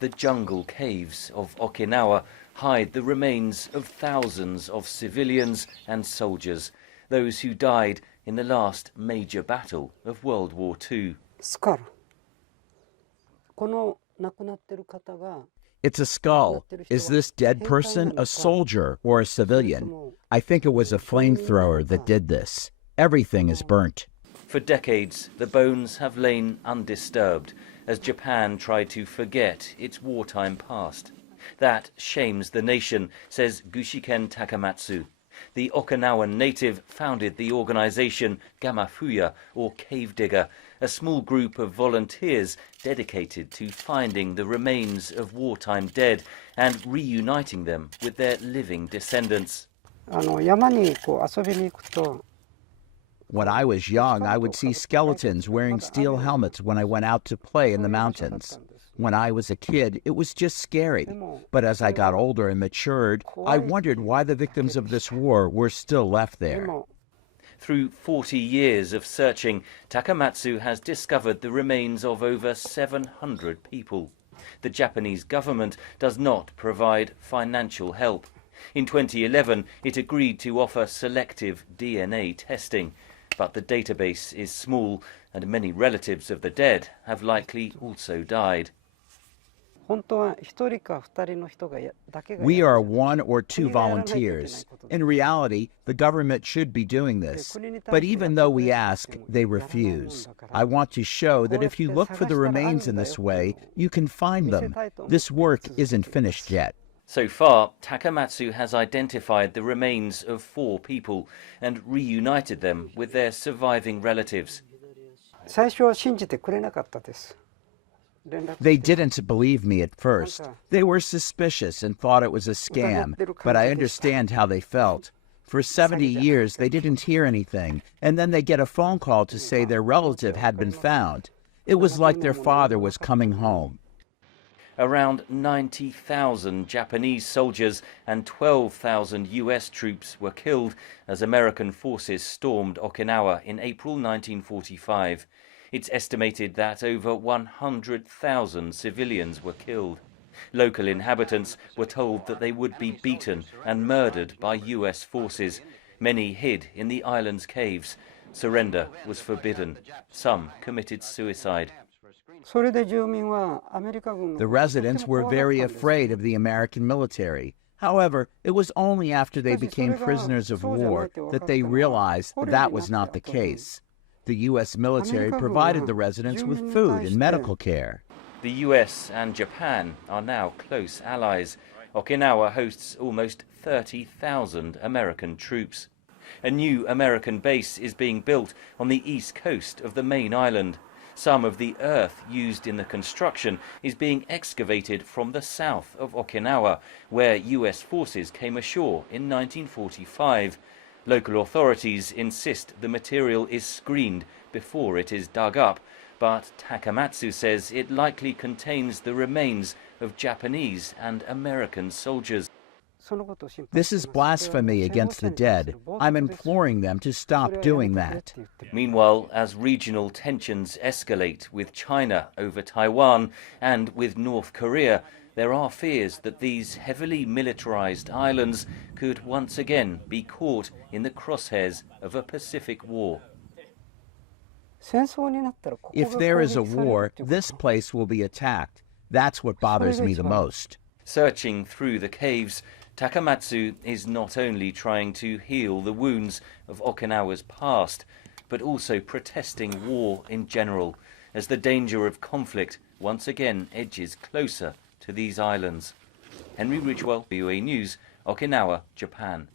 The jungle caves of Okinawa hide the remains of thousands of civilians and soldiers, those who died in the last major battle of World War II. It's a skull. Is this dead person a soldier or a civilian? I think it was a flamethrower that did this. Everything is burnt. For decades, the bones have lain undisturbed as Japan tried to forget its wartime past. That shames the nation, says Gushiken Takamatsu. The Okinawan native founded the organization Gamafuya, or Cave Digger, a small group of volunteers dedicated to finding the remains of wartime dead and reuniting them with their living descendants. When I was young, I would see skeletons wearing steel helmets when I went out to play in the mountains. When I was a kid, it was just scary. But as I got older and matured, I wondered why the victims of this war were still left there. Through 40 years of searching, Takamatsu has discovered the remains of over 700 people. The Japanese government does not provide financial help. In 2011, it agreed to offer selective DNA testing. But the database is small, and many relatives of the dead have likely also died. We are one or two volunteers. In reality, the government should be doing this. But even though we ask, they refuse. I want to show that if you look for the remains in this way, you can find them. This work isn't finished yet. So far, Takamatsu has identified the remains of 4 people and reunited them with their surviving relatives. They didn't believe me at first. They were suspicious and thought it was a scam, but I understand how they felt. For 70 years, they didn't hear anything, and then they get a phone call to say their relative had been found. It was like their father was coming home. Around 90,000 Japanese soldiers and 12,000 US troops were killed as American forces stormed Okinawa in April 1945. It's estimated that over 100,000 civilians were killed. Local inhabitants were told that they would be beaten and murdered by US forces. Many hid in the island's caves. Surrender was forbidden. Some committed suicide. The residents were very afraid of the American military. However, it was only after they became prisoners of war that they realized that was not the case. The U.S. military provided the residents with food and medical care. The US and Japan are now close allies. Okinawa hosts almost 30,000 American troops. A new American base is being built on the east coast of the main island. Some of the earth used in the construction is being excavated from the south of Okinawa, where US forces came ashore in 1945. Local authorities insist the material is screened before it is dug up, but Takamatsu says it likely contains the remains of Japanese and American soldiers. This is blasphemy against the dead. I'm imploring them to stop doing that. Meanwhile, as regional tensions escalate with China over Taiwan and with North Korea, there are fears that these heavily militarized islands could once again be caught in the crosshairs of a Pacific war. If there is a war, this place will be attacked. That's what bothers me the most. Searching through the caves, Takamatsu is not only trying to heal the wounds of Okinawa's past, but also protesting war in general, as the danger of conflict once again edges closer to these islands. Henry Ridgewell, VOA News, Okinawa, Japan.